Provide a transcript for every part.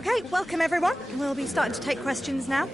Okay, welcome everyone. We'll be starting to take questions now.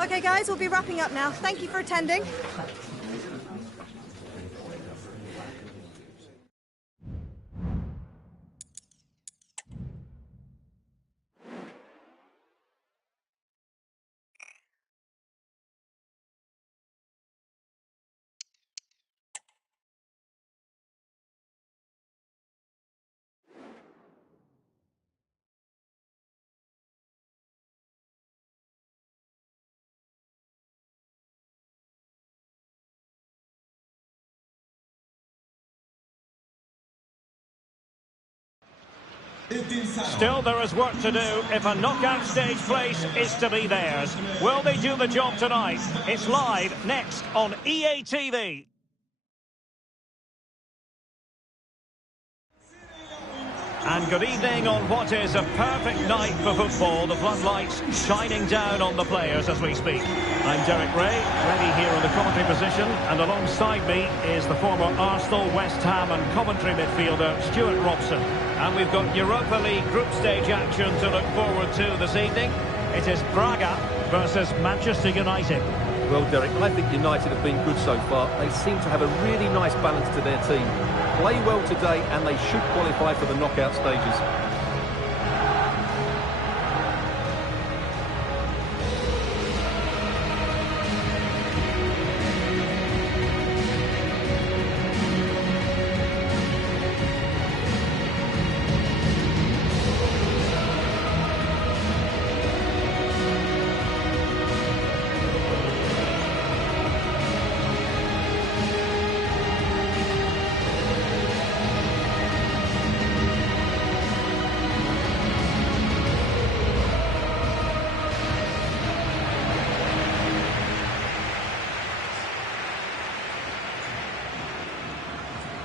Okay guys, we'll be wrapping up now. Thank you for attending. Still, there is work to do if a knockout stage place is to be theirs. Will they do the job tonight? It's live next on EA TV. And good evening on what is a perfect night for football. The floodlights shining down on the players as we speak. I'm Derek Ray, ready here in the commentary position. And alongside me is the former Arsenal, West Ham and Coventry midfielder, Stuart Robson. And we've got Europa League group stage action to look forward to this evening. It is Braga versus Manchester United. Well, Derek, I think United have been good so far. They seem to have a really nice balance to their team. Play well today and they should qualify for the knockout stages.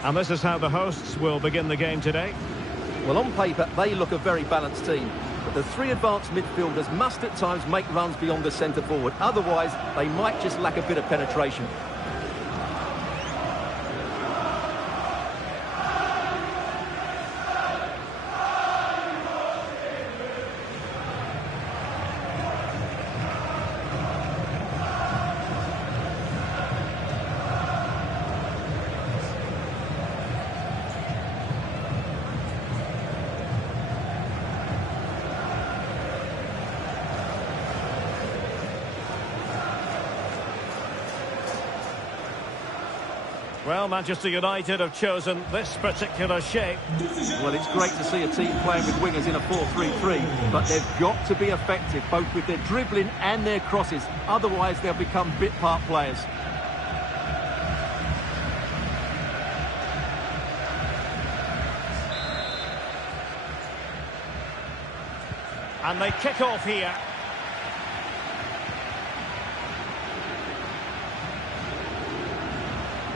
And this is how the hosts will begin the game today. Well, on paper, they look a very balanced team. But the three advanced midfielders must at times make runs beyond the centre forward. Otherwise, they might just lack a bit of penetration. Well, Manchester United have chosen this particular shape. Well, it's great to see a team playing with wingers in a 4-3-3, but they've got to be effective, both with their dribbling and their crosses. Otherwise, they'll become bit-part players. And they kick off here.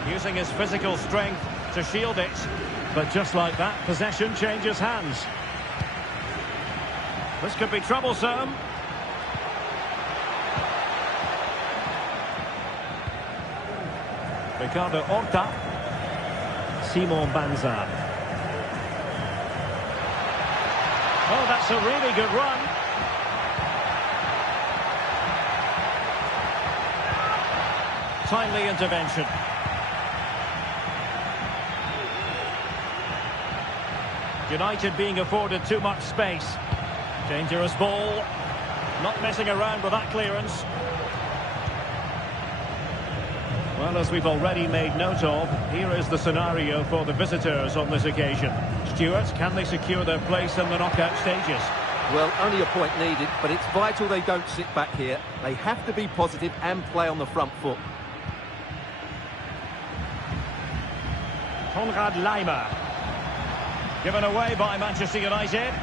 Using his physical strength to shield it. But just like that, possession changes hands. This could be troublesome. Ricardo Horta. Simon Banza. Oh, that's a really good run. Timely intervention. United being afforded too much space. Dangerous ball. Not messing around with that clearance. Well, as we've already made note of, here is the scenario for the visitors on this occasion. Stuart, can they secure their place in the knockout stages? Well, only a point needed, but it's vital they don't sit back here. They have to be positive and play on the front foot. Konrad Laimer. Given away by Manchester United.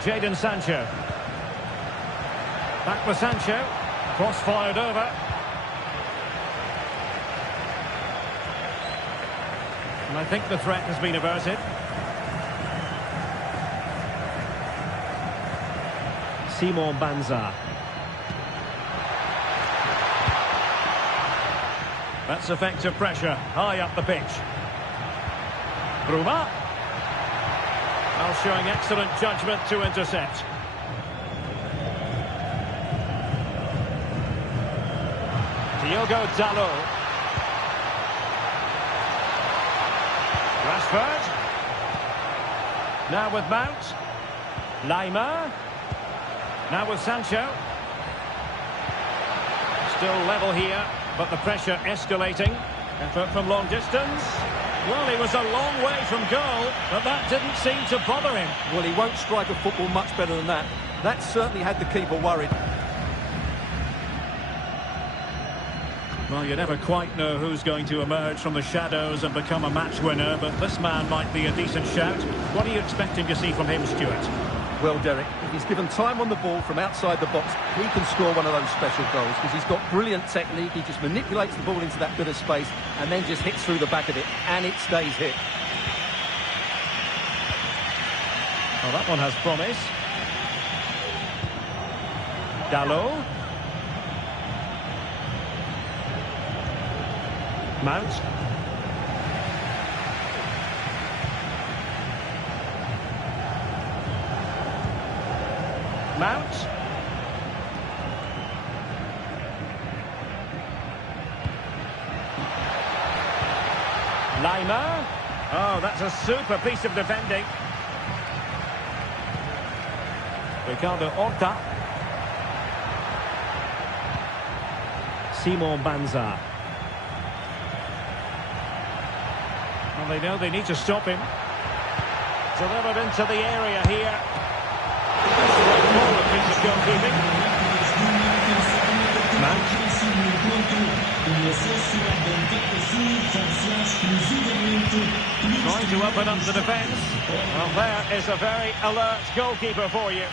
Jadon Sancho. Back with Sancho. Cross fired over. And I think the threat has been averted. Simon Banza. That's effective pressure, high up the pitch. Bruma. Now showing excellent judgment to intercept. Diogo Dalot. Rashford. Now with Mount. Laimer. Now with Sancho. Still level here, but the pressure escalating. Effort from long distance. Well, he was a long way from goal, but that didn't seem to bother him. Well, he won't strike a football much better than that. That certainly had the keeper worried. Well, you never quite know who's going to emerge from the shadows and become a match winner, but this man might be a decent shout. What are you expecting to see from him, Stuart? Well, Derek, if he's given time on the ball from outside the box, he can score one of those special goals because he's got brilliant technique. He just manipulates the ball into that bit of space and then just hits through the back of it, and it stays hit. Well, that one has promise. Dalot. Mount. Mount. Laimer. Oh, that's a super piece of defending. Ricardo Horta. Simon Banza. Well, they know they need to stop him. Delivered into the area here. Piece of goalkeeping. Mount. Trying to open up the defence. Well, there is a very alert goalkeeper for you.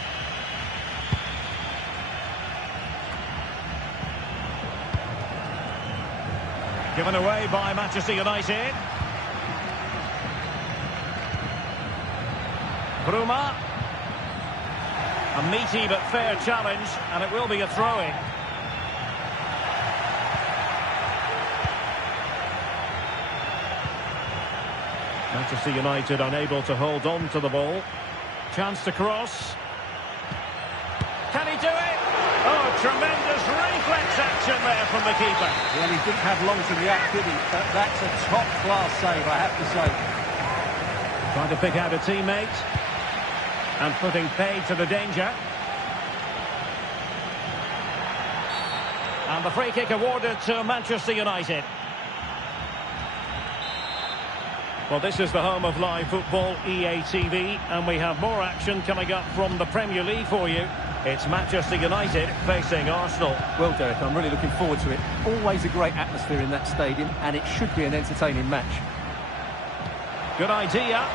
Given away by Manchester United. Bruma. A meaty but fair challenge, and it will be a throw-in. Manchester United unable to hold on to the ball. Chance to cross. Can he do it? Oh, tremendous reflex action there from the keeper. Well, he didn't have long to react, did he? But that's a top-class save, I have to say. Trying to pick out a teammate. And putting paid to the danger. And the free kick awarded to Manchester United. Well, this is the home of live football, EA TV, and we have more action coming up from the Premier League for you. It's Manchester United facing Arsenal. Well, Derek, I'm really looking forward to it. Always a great atmosphere in that stadium, and it should be an entertaining match. Good idea.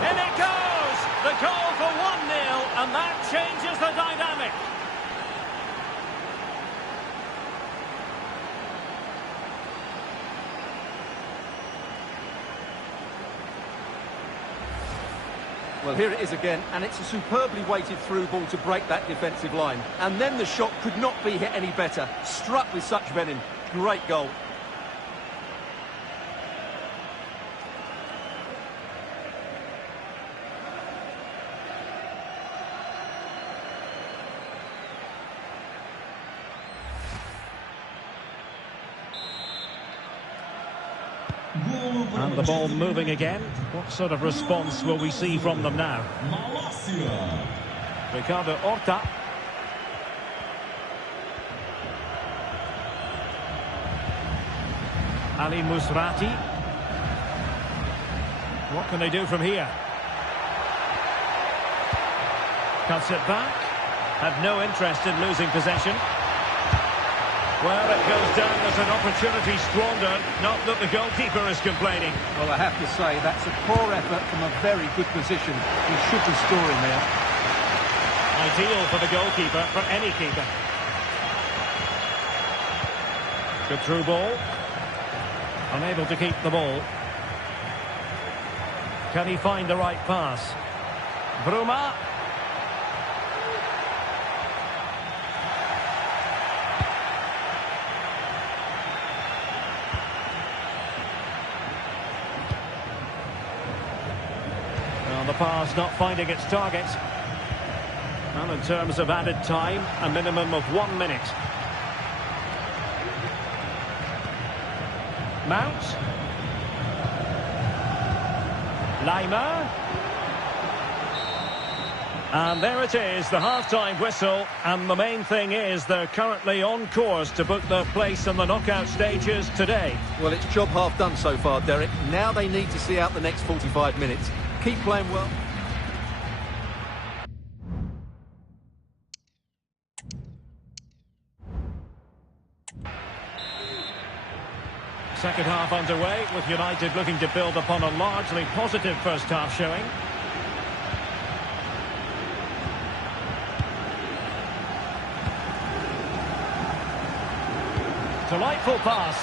In it goes! The goal for 1-0, and that changes the dynamic. Well, here it is again, and it's a superbly weighted through ball to break that defensive line. And then the shot could not be hit any better. Struck with such venom. Great goal. And the ball moving again. What sort of response will we see from them now? Ricardo Horta. Ali Musrati. What can they do from here? Cuts it back. Have no interest in losing possession. Well, it goes down as an opportunity squandered. Not that the goalkeeper is complaining. Well, I have to say, that's a poor effort from a very good position. He should be scoring there. Ideal for the goalkeeper, for any keeper. Good through ball. Unable to keep the ball. Can he find the right pass? Bruma. Well, the pass not finding its target. Well, in terms of added time, a minimum of 1 minute. Mount. Lima. And there it is, the half-time whistle. And the main thing is they're currently on course to book their place in the knockout stages today. Well, it's job half done so far, Derek. Now they need to see out the next 45 minutes. Keep playing well. Second half underway, with United looking to build upon a largely positive first half showing. Delightful pass.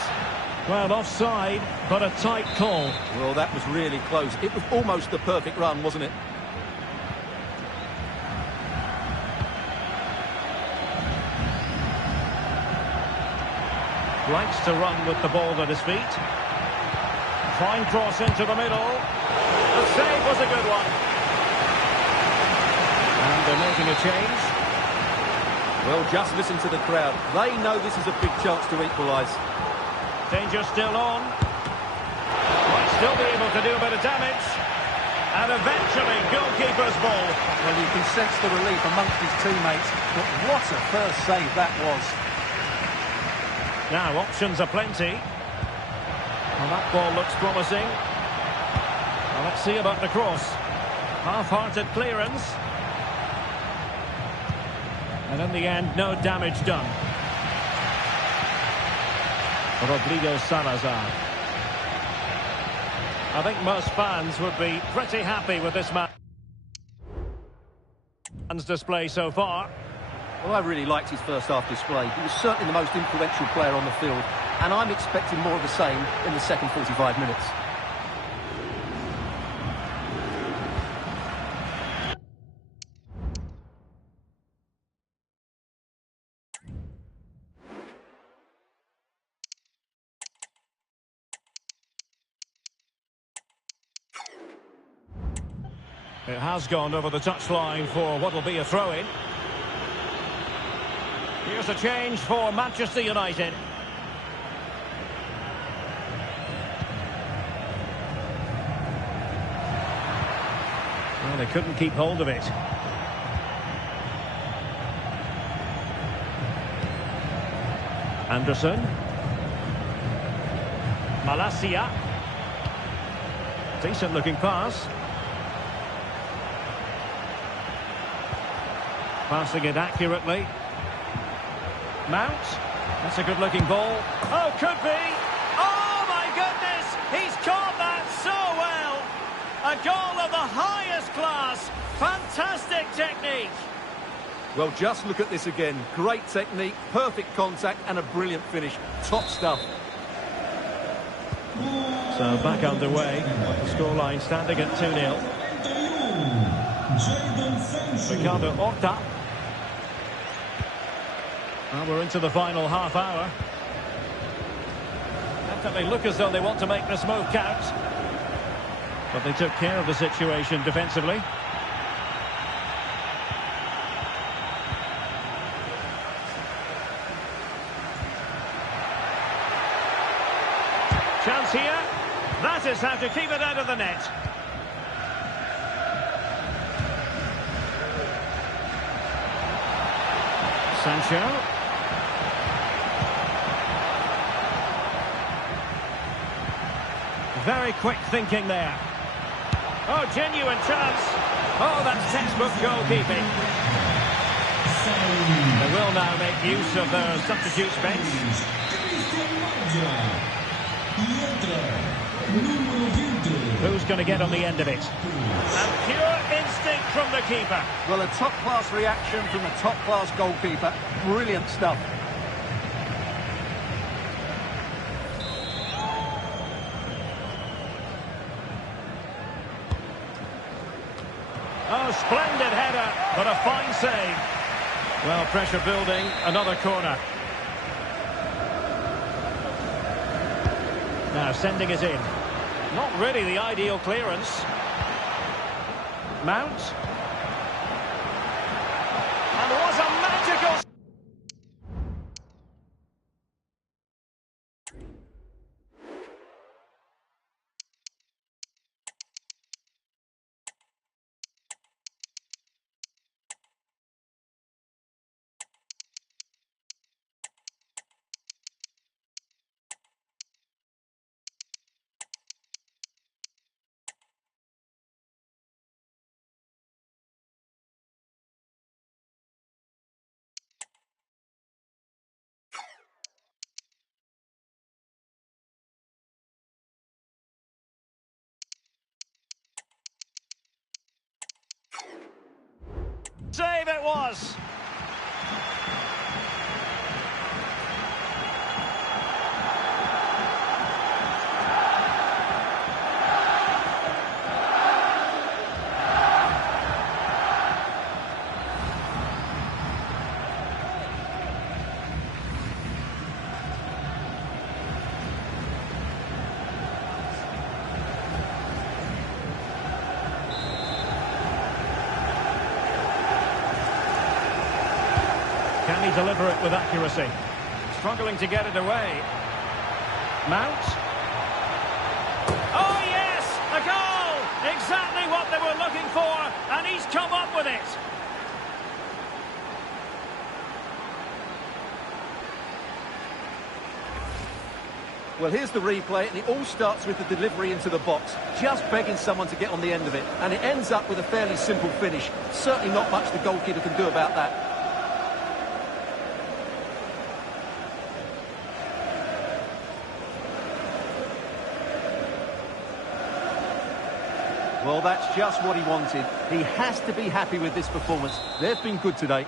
Well, offside, but a tight call. Well, that was really close. It was almost the perfect run, wasn't it? Likes to run with the ball at his feet. Fine cross into the middle. The save was a good one. And they're making a change. Well, just listen to the crowd. They know this is a big chance to equalise. Danger still on. Might still be able to do a bit of damage. And eventually, goalkeeper's ball. Well, you can sense the relief amongst his teammates. But what a first save that was. Now, options are plenty. Well, that ball looks promising. Well, let's see about the cross. Half-hearted clearance. And in the end, no damage done. Rodrigo Salazar. I think most fans would be pretty happy with this man's display so far. Well, I really liked his first half display. He was certainly the most influential player on the field, and I'm expecting more of the same in the second 45 minutes. It has gone over the touchline for what will be a throw-in. Here's a change for Manchester United. Well, they couldn't keep hold of it. Anderson. Malacia. Decent looking pass. Passing it accurately. Mount. That's a good-looking ball. Oh, could be. Oh, my goodness. He's caught that so well. A goal of the highest class. Fantastic technique. Well, just look at this again. Great technique, perfect contact, and a brilliant finish. Top stuff. So back underway. The scoreline standing at 2-0. Ricardo Horta. Well, we're into the final half hour. Definitely look as though they want to make this move count. But they took care of the situation defensively. Chance here. That is how to keep it out of the net. Sancho. Very quick thinking there. Oh, genuine chance. Oh, that's textbook goalkeeping. They will now make use of their substitutes bench. Who's going to get on the end of it? And pure instinct from the keeper. Well, a top-class reaction from a top-class goalkeeper. Brilliant stuff. Oh, splendid header, but a fine save. Well, pressure building, another corner. Now sending it in. Not really the ideal clearance. Mount. And was a magical... Save it was. Can he deliver it with accuracy? Struggling to get it away. Mount. Oh, yes! A goal! Exactly what they were looking for, and he's come up with it. Well, here's the replay, and it all starts with the delivery into the box. Just begging someone to get on the end of it. And it ends up with a fairly simple finish. Certainly not much the goalkeeper can do about that. Well, that's just what he wanted. He has to be happy with this performance. They've been good today.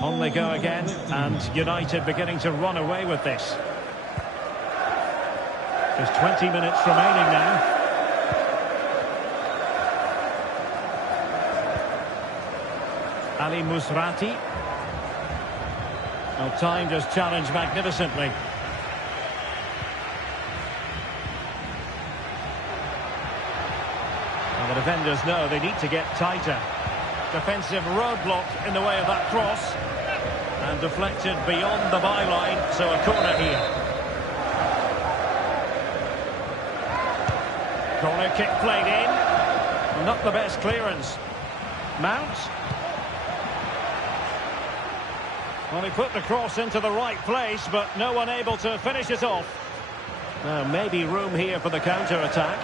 On they go again, and United beginning to run away with this. There's 20 minutes remaining now. Ali Musrati. Well, timed his challenge magnificently. The defenders know they need to get tighter. Defensive roadblock in the way of that cross. And deflected beyond the byline, so a corner here. Corner kick played in. Not the best clearance. Mount. Well, he put the cross into the right place, but no one able to finish it off. Now, maybe room here for the counter-attack.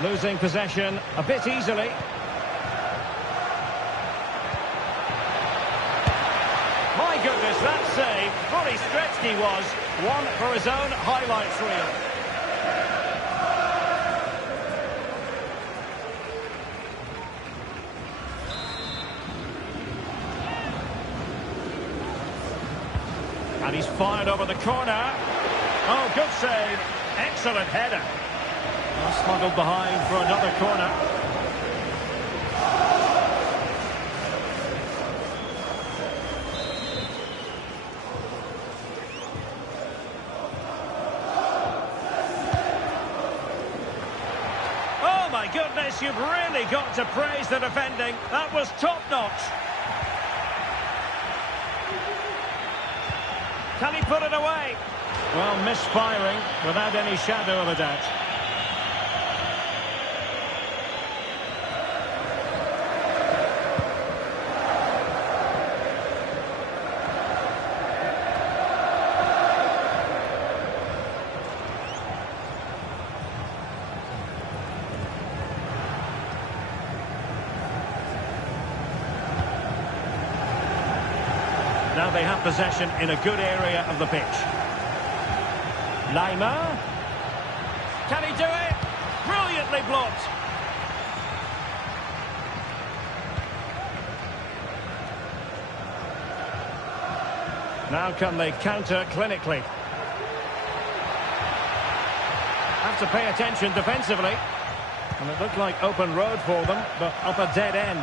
Losing possession a bit easily. My goodness, that save. Fully stretched he was. One for his own highlights reel. And he's fired over the corner. Oh, good save. Excellent header. Smuggled behind for another corner. Oh my goodness, you've really got to praise the defending. That was top-notch. Can he put it away? Well, misfiring without any shadow of a doubt. Now they have possession in a good area of the pitch. Lima. Can he do it? Brilliantly blocked. Now can they counter clinically? Have to pay attention defensively. And it looked like open road for them, but up a dead end.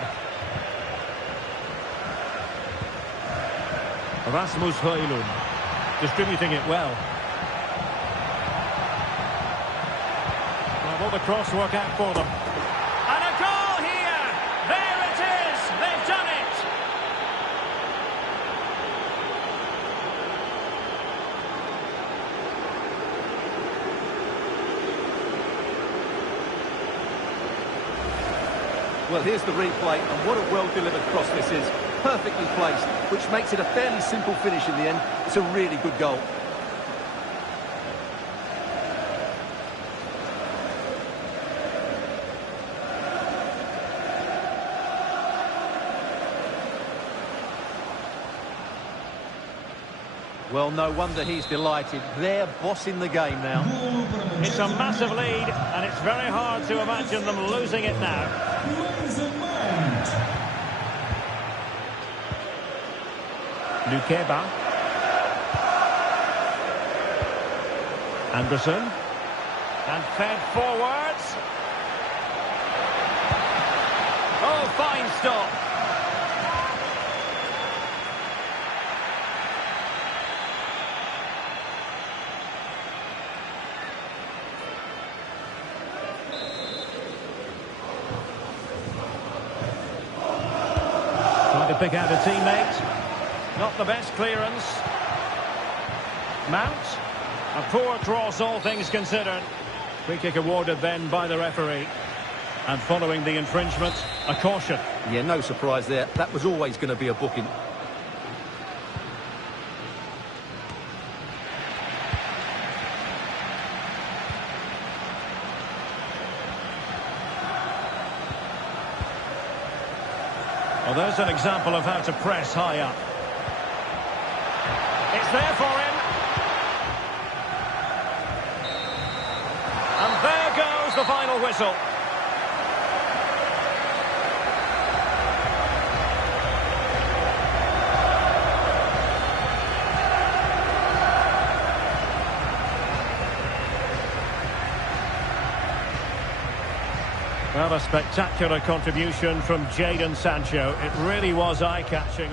Rasmus Højlund distributing it well. Will the cross work out for them? And a goal here! There it is! They've done it! Well, here's the replay, and what a well-delivered cross this is. Perfectly placed, which makes it a fairly simple finish in the end. It's a really good goal. Well, no wonder he's delighted. They're bossing the game now. It's a massive lead, and it's very hard to imagine them losing it now. Lukeba. Anderson. And fed forwards. Oh, fine stop. Trying to pick out a teammate. Not the best clearance. Mount. A poor cross, all things considered. Free kick awarded then by the referee. And following the infringement, a caution. Yeah, no surprise there. That was always going to be a booking. Well, there's an example of how to press high up. It's there for him. And there goes the final whistle. Well, a spectacular contribution from Jadon Sancho. It really was eye-catching.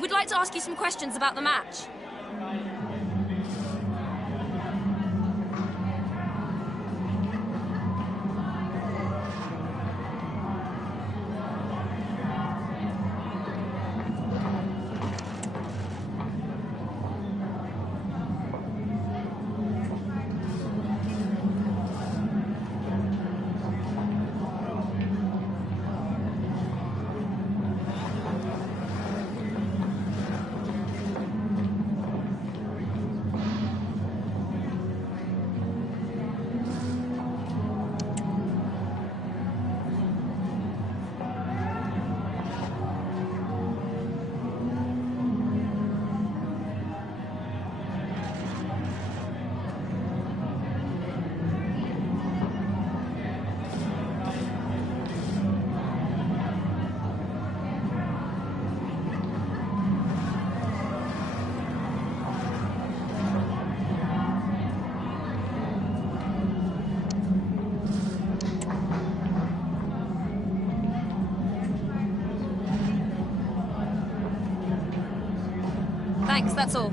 We'd like to ask you some questions about the match. Thanks, that's all.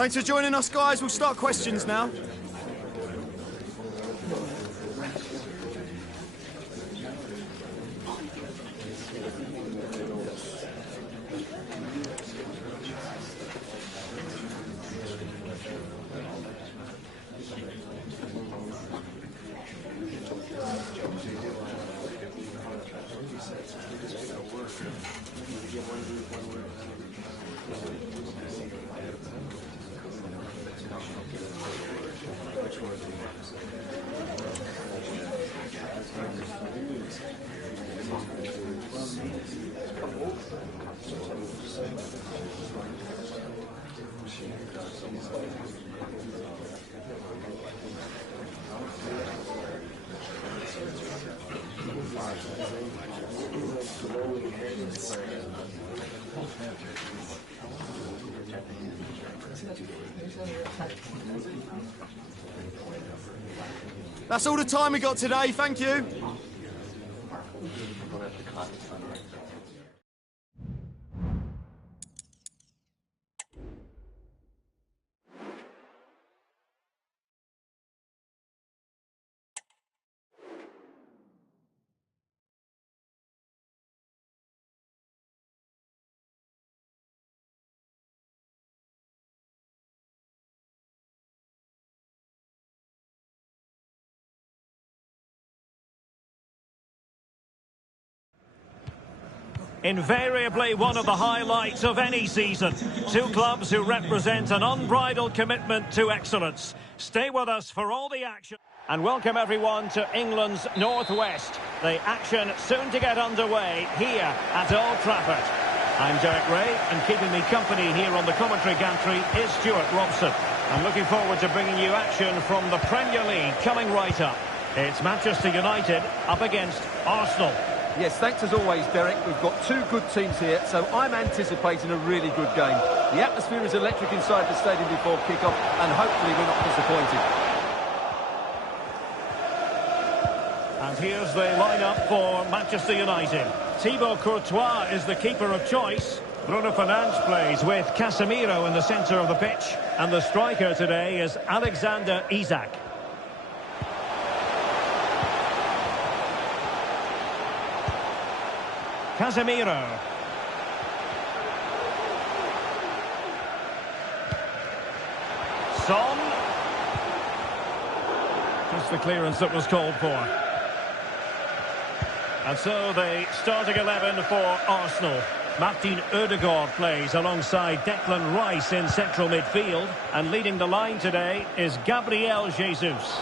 Thanks for joining us, guys. We'll start questions now. That's all the time we got today, thank you. Invariably one of the highlights of any season. Two clubs who represent an unbridled commitment to excellence. Stay with us for all the action. And welcome everyone to England's Northwest. The action soon to get underway here at Old Trafford. I'm Derek Ray, and keeping me company here on the commentary gantry is Stuart Robson. I'm looking forward to bringing you action from the Premier League coming right up. It's Manchester United up against Arsenal. Yes, thanks as always, Derek. We've got two good teams here, so I'm anticipating a really good game. The atmosphere is electric inside the stadium before kick-off, and hopefully we're not disappointed. And here's the lineup for Manchester United. Thibaut Courtois is the keeper of choice. Bruno Fernandes plays with Casemiro in the centre of the pitch. And the striker today is Alexander Isak. Casemiro. Son. Just the clearance that was called for. And so the starting 11 for Arsenal. Martin Odegaard plays alongside Declan Rice in central midfield. And leading the line today is Gabriel Jesus.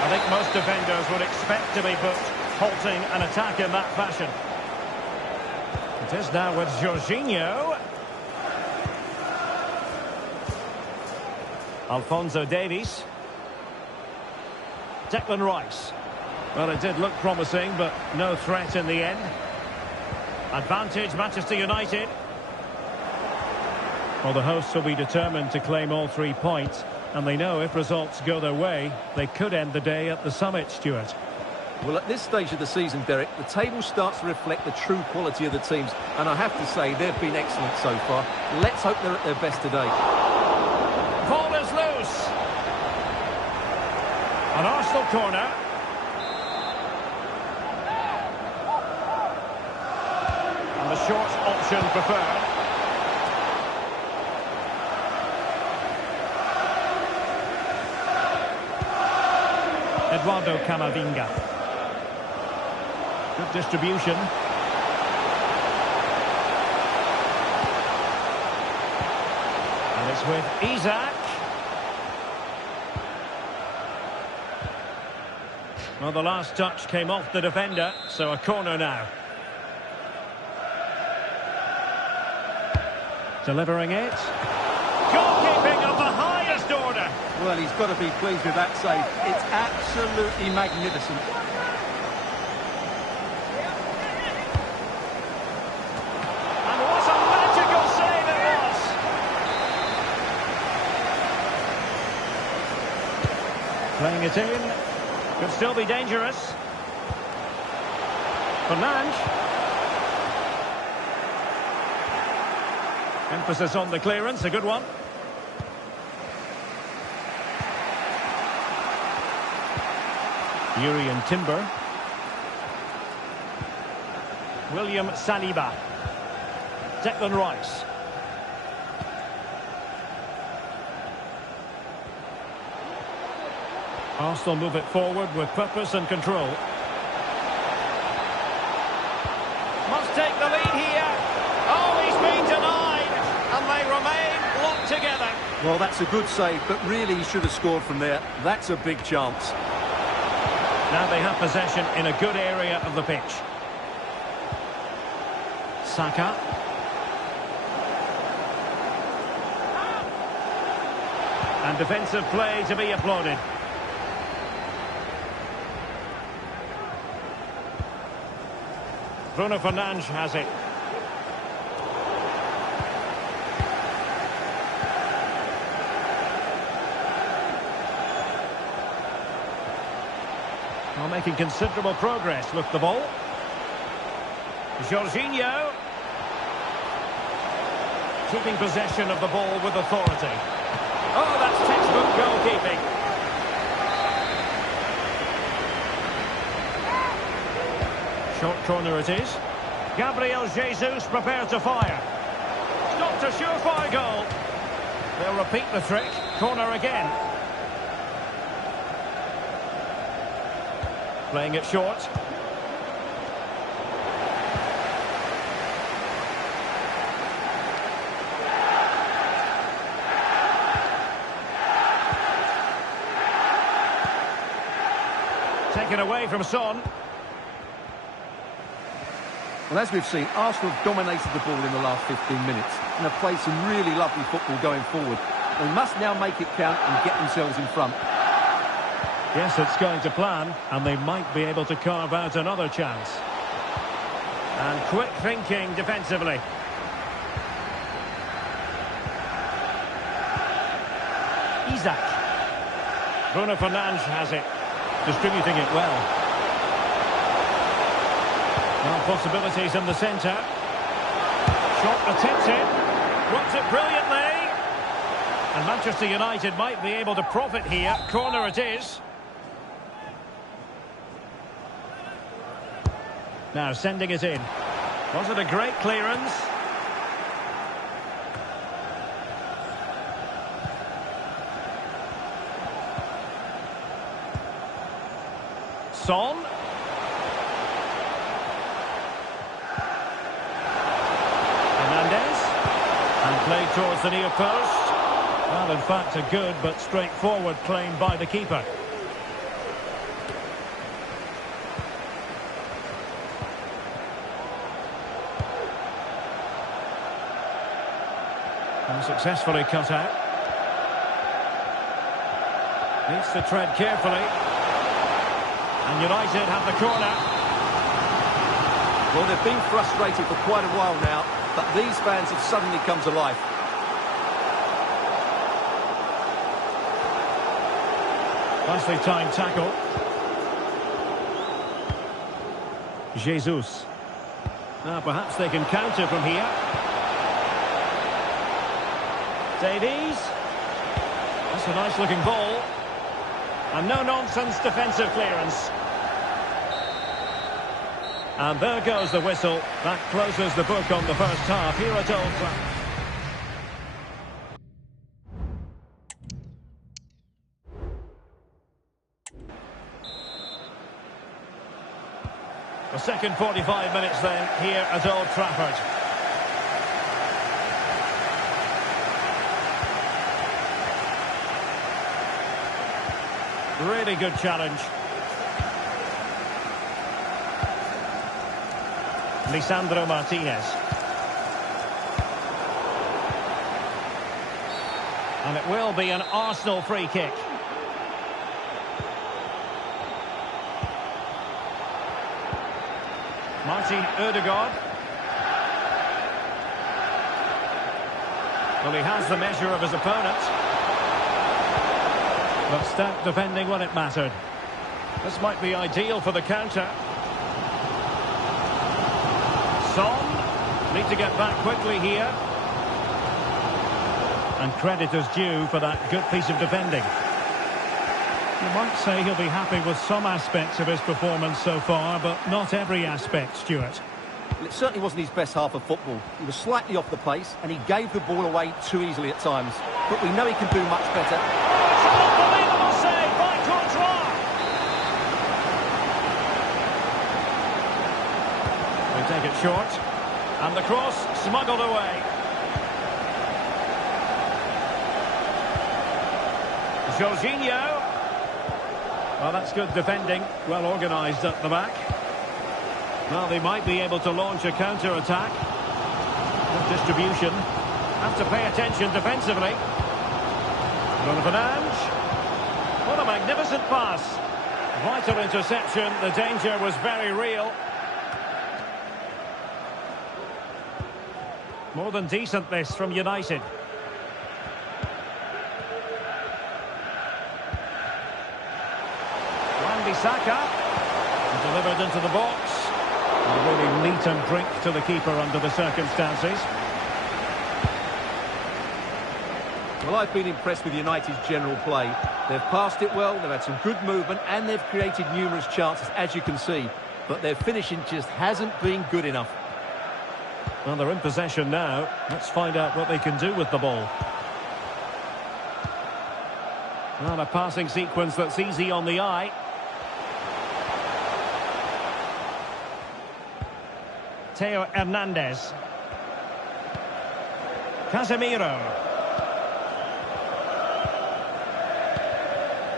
I think most defenders would expect to be booked, halting an attack in that fashion. It is now with Jorginho. Alphonso Davies. Declan Rice. Well, it did look promising, but no threat in the end. Advantage Manchester United. Well, the hosts will be determined to claim all 3 points. And they know if results go their way, they could end the day at the summit, Stuart. Well, at this stage of the season, Derek, the table starts to reflect the true quality of the teams. And I have to say, they've been excellent so far. Let's hope they're at their best today. Ball is loose. An Arsenal corner. And the short option preferred. Eduardo Camavinga. Good distribution. And it's with Isak. Well, the last touch came off the defender, so a corner now. Delivering it. Goalkeeping of the highest order. Well, he's got to be pleased with that save. It's absolutely magnificent. And what a magical save it was! Playing it in. Could still be dangerous. Fernandes. Emphasis on the clearance, a good one. Urian Timber. William Saliba. Declan Rice. Arsenal move it forward with purpose and control. Must take the lead here. Oh, he's been denied. And they remain locked together. Well, that's a good save, but really he should have scored from there. That's a big chance. Now they have possession in a good area of the pitch. Saka. And defensive play to be applauded. Bruno Fernandes has it. Well, making considerable progress with the ball. Jorginho. Keeping possession of the ball with authority. Oh, that's textbook goalkeeping. Short corner it is. Gabriel Jesus prepared to fire. Stopped a surefire goal. They'll repeat the trick. Corner again. Playing it short. Taken away from Son. Well, as we've seen, Arsenal have dominated the ball in the last 15 minutes and have played some really lovely football going forward. They must now make it count and get themselves in front. Yes, it's going to plan, and they might be able to carve out another chance. And quick thinking defensively. Isaac. Bruno Fernandes has it. Distributing it well. Well, possibilities in the centre. Shot attempted. Drops it brilliantly. And Manchester United might be able to profit here. Corner it is. Now sending it in. Was it a great clearance? Son. Hernandez. And played towards the near post. Well, in fact, a good but straightforward claim by the keeper. And successfully cut out. Needs to tread carefully. And United have the corner. Well, they've been frustrated for quite a while now, but these fans have suddenly come to life. Nicely timed tackle. Jesus. Now perhaps they can counter from here. Davies. That's a nice looking ball. And no-nonsense defensive clearance. And there goes the whistle. That closes the book on the first half here at Old Trafford. The second 45 minutes then here at Old Trafford. Really good challenge. Lisandro Martinez. And it will be an Arsenal free kick. Martin Ødegaard. Well, he has the measure of his opponent. But stout defending when it mattered. This might be ideal for the counter. Son. Need to get back quickly here. And credit is due for that good piece of defending. You might say he'll be happy with some aspects of his performance so far, but not every aspect, Stuart. Well, it certainly wasn't his best half of football. He was slightly off the pace, and he gave the ball away too easily at times. But we know he can do much better. It's an unbelievable save by Courtois. They take it short, and the cross smuggled away. Jorginho. Well, that's good defending, well organised at the back. Well, they might be able to launch a counter-attack. Good distribution. Have to pay attention defensively. Fernandes. What a magnificent pass. Vital interception. The danger was very real. More than decent this from United. Saka delivered into the box. A really neat and drink to the keeper under the circumstances. Well, I've been impressed with United's general play. They've passed it well, they've had some good movement, and they've created numerous chances, as you can see. But their finishing just hasn't been good enough. Well, they're in possession now. Let's find out what they can do with the ball. Well, a passing sequence that's easy on the eye. Theo Hernandez. Casemiro.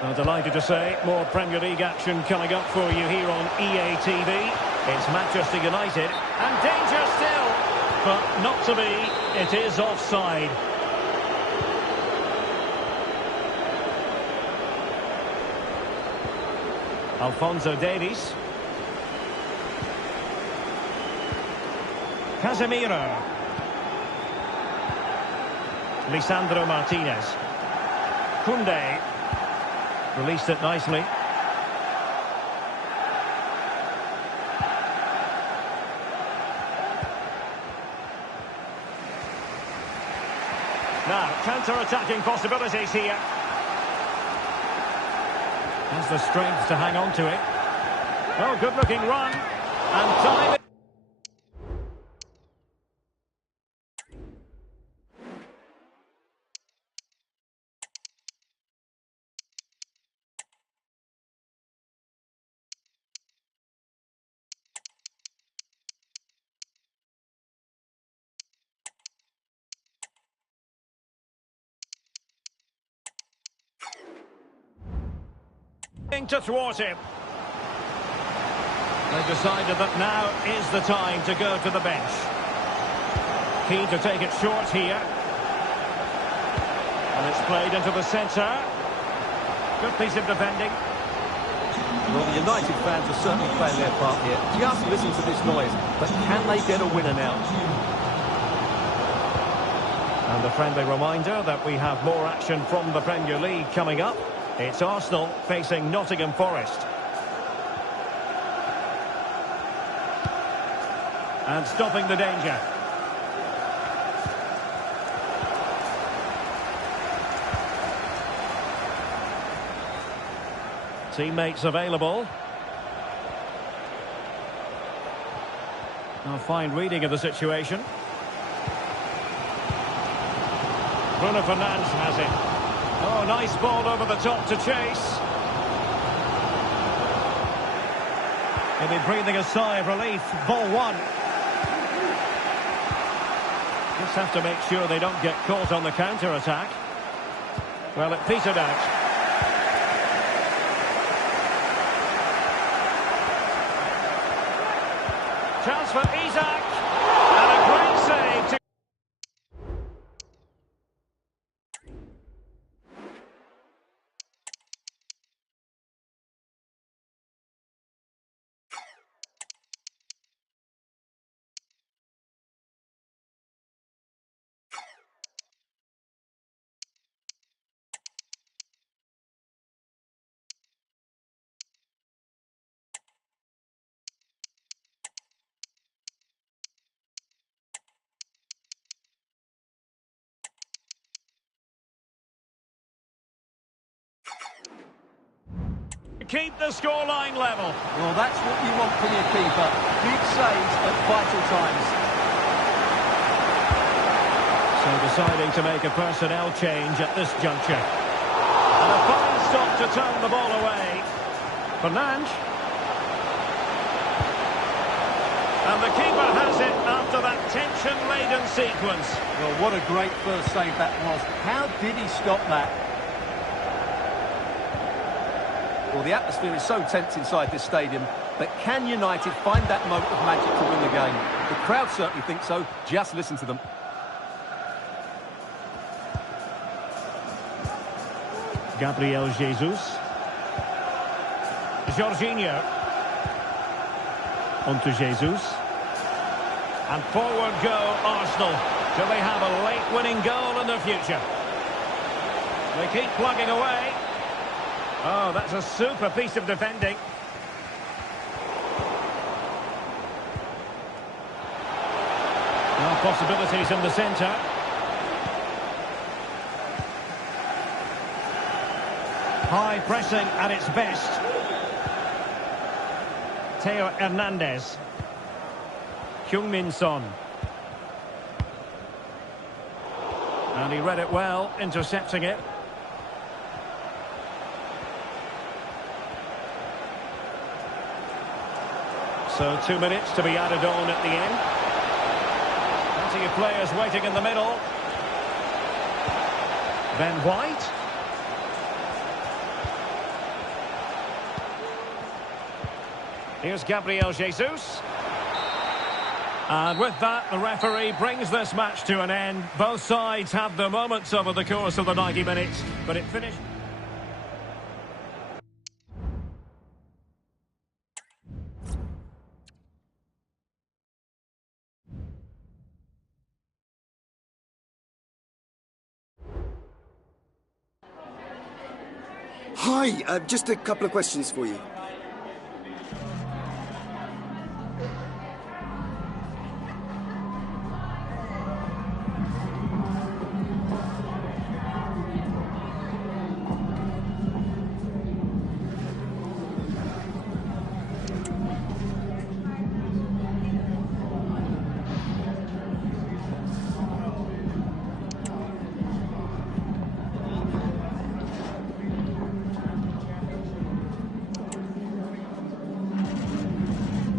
I'm delighted to say more Premier League action coming up for you here on EA TV. It's Manchester United, and danger still, but not to be. It is offside. Alphonso Davies. Casemiro. Lisandro Martinez. Koundé. Released it nicely. Now, counter-attacking possibilities here. Has the strength to hang on to it. Oh, good-looking run. And time. To thwart him. They've decided that now is the time to go to the bench. Keen to take it short here. And it's played into the centre. Good piece of defending. Well, the United fans are certainly playing their part here. Just listen to this noise. But can they get a winner now? And a friendly reminder that we have more action from the Premier League coming up. It's Arsenal facing Nottingham Forest. And stopping the danger. Teammates available. A fine reading of the situation. Bruno Fernandes has it. Oh, nice ball over the top to chase. He'll be breathing a sigh of relief. Ball one. Just have to make sure they don't get caught on the counter-attack. Well, it petered out. Chance for Isak. And a great save to keep the scoreline level. Well, that's what you want from your keeper. Big saves at vital times. So deciding to make a personnel change at this juncture. And a fine stop to turn the ball away. Fernandes. And the keeper has it after that tension-laden sequence. Well, what a great first save that was. How did he stop that? Well, the atmosphere is so tense inside this stadium, but can United find that moment of magic to win the game? The crowd certainly think so. Just listen to them. Gabriel Jesus. Jorginho. On to Jesus. And forward go Arsenal. Do they have a late winning goal in their future? They keep plugging away. Oh, that's a super piece of defending. Well, possibilities in the centre. High pressing at its best. Theo Hernandez. Heung-min Son. And he read it well, intercepting it. So 2 minutes to be added on at the end. Plenty of players waiting in the middle. Ben White. Here's Gabriel Jesus. And with that, the referee brings this match to an end. Both sides have their moments over the course of the 90 minutes, but it finished... Hi, just a couple of questions for you.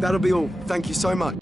That'll be all. Thank you so much.